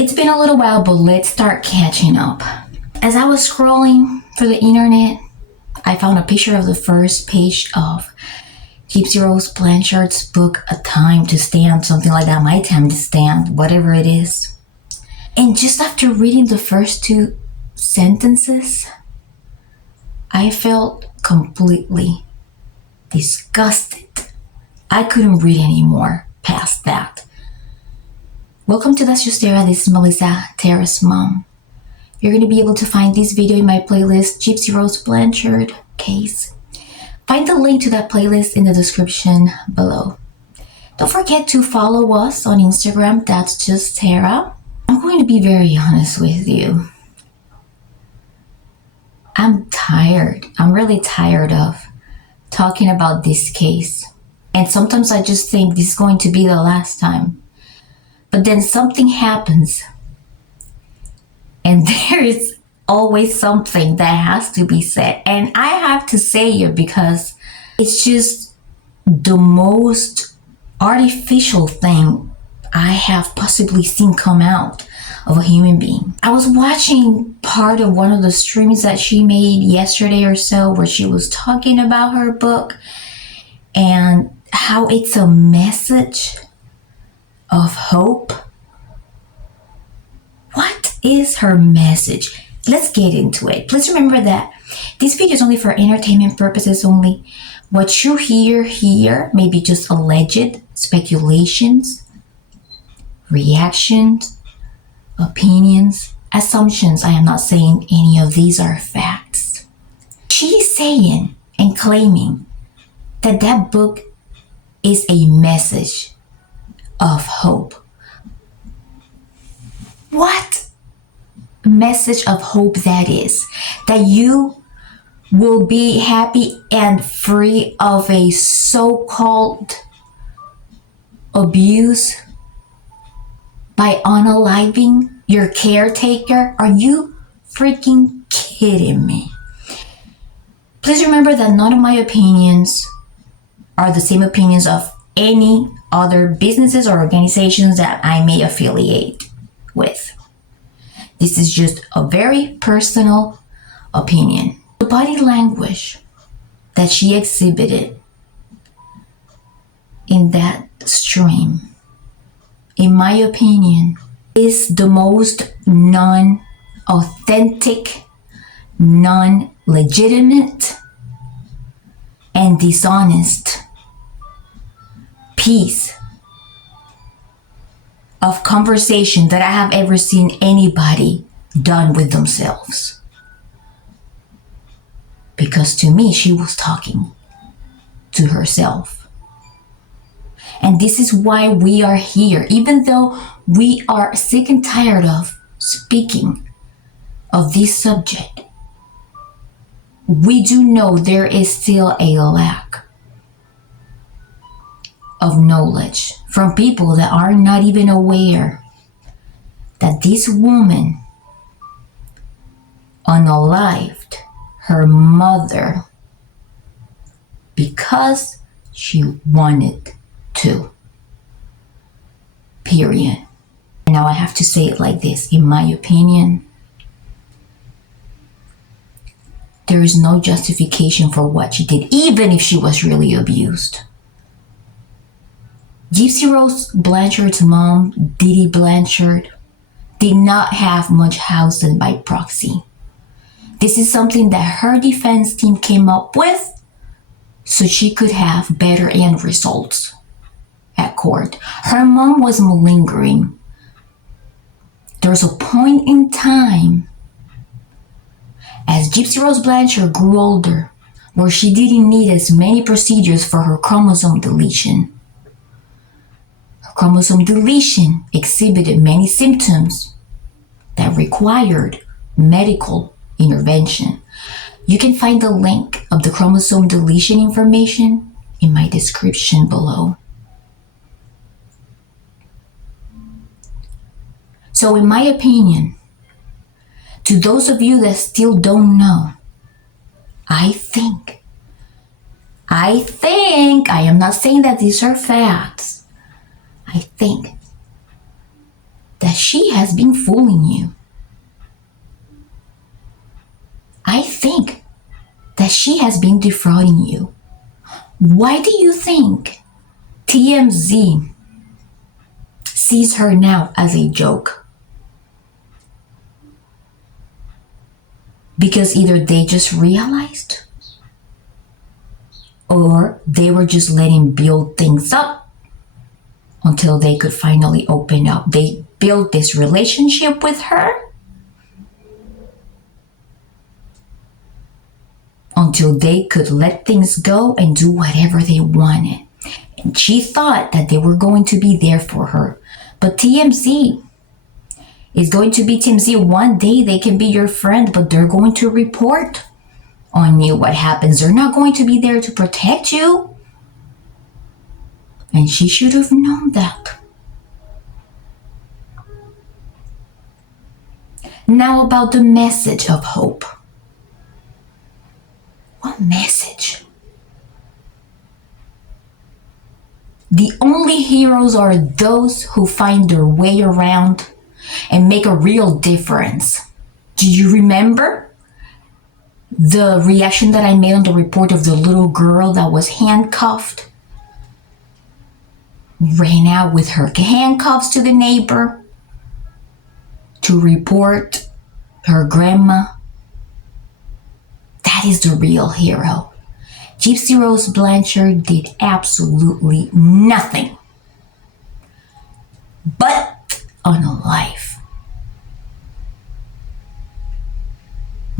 It's been a little while, but let's start catching up. As I was scrolling through the internet, I found a picture of the first page of Gypsy Rose Blanchard's book, A Time to Stand, something like that, My Time to Stand, whatever it is. And just after reading the first two sentences, I felt completely disgusted. I couldn't read anymore past that. Welcome to That's Just Tara. This is Melissa, Tara's mom. You're going to be able to find this video in my playlist, Gypsy Rose Blanchard case. Find the link to that playlist in the description below. Don't forget to follow us on Instagram, That's Just Tara. I'm going to be very honest with you. I'm tired. I'm really tired of talking about this case. And sometimes I just think this is going to be the last time. But then something happens. And there is always something that has to be said. And I have to say it because it's just the most artificial thing I have possibly seen come out of a human being. I was watching part of one of the streams that she made yesterday or so where she was talking about her book and how it's a message of hope. What is her message? Let's get into it. Please remember that this video is only for entertainment purposes only. What you hear here may be just alleged speculations, reactions, opinions, assumptions. I am not saying any of these are facts. She's saying and claiming that that book is a message of hope. What message of hope that is? That you will be happy and free of a so-called abuse by unaliving your caretaker? Are you freaking kidding me? Please remember that none of my opinions are the same opinions of any other businesses or organizations that I may affiliate with. This is just a very personal opinion. The body language that she exhibited in that stream, in my opinion, is the most non-authentic, non-legitimate, and dishonest piece of conversation that I have ever seen anybody done with themselves. Because to me, she was talking to herself. And this is why we are here. Even though we are sick and tired of speaking of this subject, we do know there is still a lack of knowledge from people that are not even aware that this woman unalived her mother because she wanted to. Period. And now I have to say it like this. In my opinion, there is no justification for what she did, even if she was really abused. Gypsy Rose Blanchard's mom, Didi Blanchard, did not have much housing by proxy. This is something that her defense team came up with so she could have better end results at court. Her mom was malingering. There's a point in time as Gypsy Rose Blanchard grew older where she didn't need as many procedures for her chromosome deletion. Chromosome deletion exhibited many symptoms that required medical intervention. You can find the link of the chromosome deletion information in my description below. So in my opinion, to those of you that still don't know, I think, I am not saying that these are facts. I think that that she has been fooling you. I think that she has been defrauding you. Why do you think TMZ sees her now as a joke? Because either they just realized or they were just letting build things up until they could finally open up. They built this relationship with her until they could let things go and do whatever they wanted. And she thought that they were going to be there for her. But TMZ is going to be TMZ. One day they can be your friend, but they're going to report on you what happens. They're not going to be there to protect you. And she should have known that. Now about the message of hope. What message? The only heroes are those who find their way around and make a real difference. Do you remember the reaction that I made on the report of the little girl that was handcuffed? Ran out with her handcuffs to the neighbor to report her grandma. That is the real hero. Gypsy Rose Blanchard did absolutely nothing but unalive.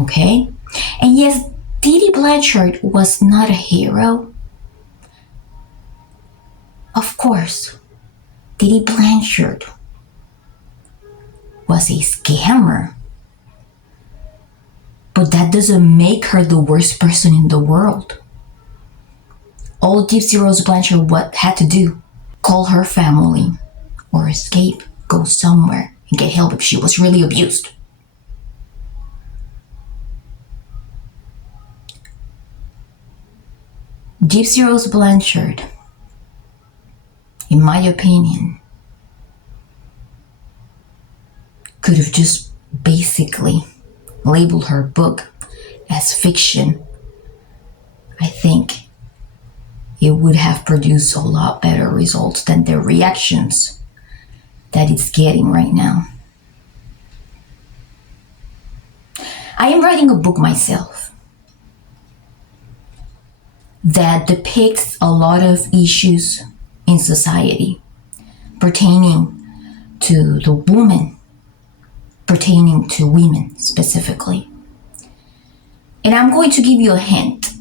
Okay? And yes, Dee Blanchard was not a hero. Of course, Dee Blanchard was a scammer. But that doesn't make her the worst person in the world. All Gypsy Rose Blanchard had to do, call her family or escape, go somewhere and get help if she was really abused. Gypsy Rose Blanchard, in my opinion, could have just basically labeled her book as fiction. I think it would have produced a lot better results than the reactions that it's getting right now. I am writing a book myself that depicts a lot of issues in society pertaining to the woman, pertaining to women specifically. And I'm going to give you a hint.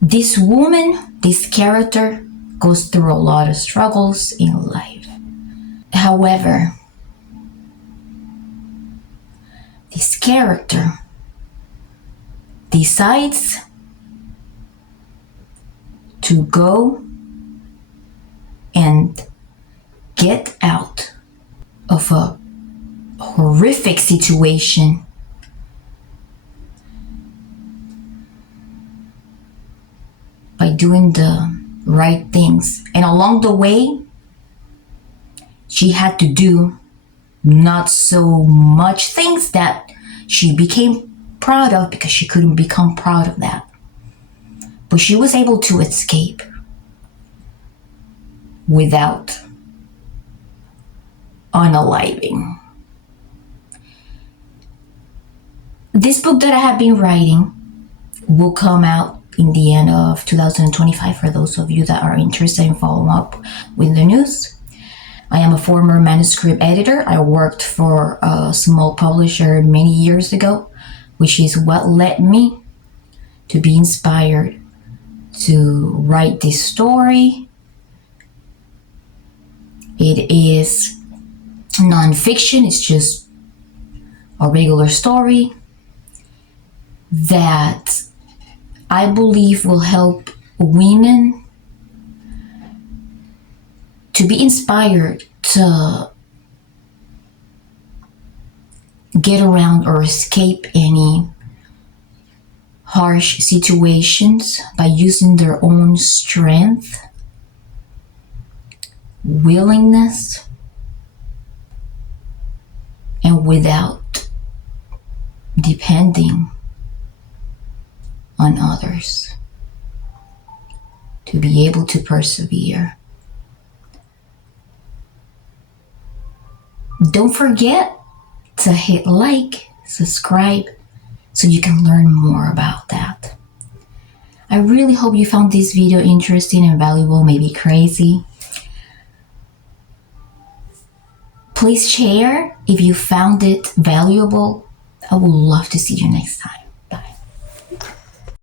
This woman, this character, goes through a lot of struggles in life. However, this character decides to go and get out of a horrific situation by doing the right things. And along the way, she had to do not so much things that she became proud of because she couldn't become proud of that. But she was able to escape without unaliving. This book that I have been writing will come out in the end of 2025 for those of you that are interested in following up with the news. I am a former manuscript editor. I worked for a small publisher many years ago, which is what led me to be inspired to write this story. It is nonfiction. It's just a regular story that I believe will help women to be inspired to get around or escape any harsh situations by using their own strength willingness and without depending on others to be able to persevere. Don't forget to hit like, subscribe, so you can learn more about that. I really hope you found this video interesting and valuable, maybe crazy. Please share if you found it valuable. I would love to see you next time.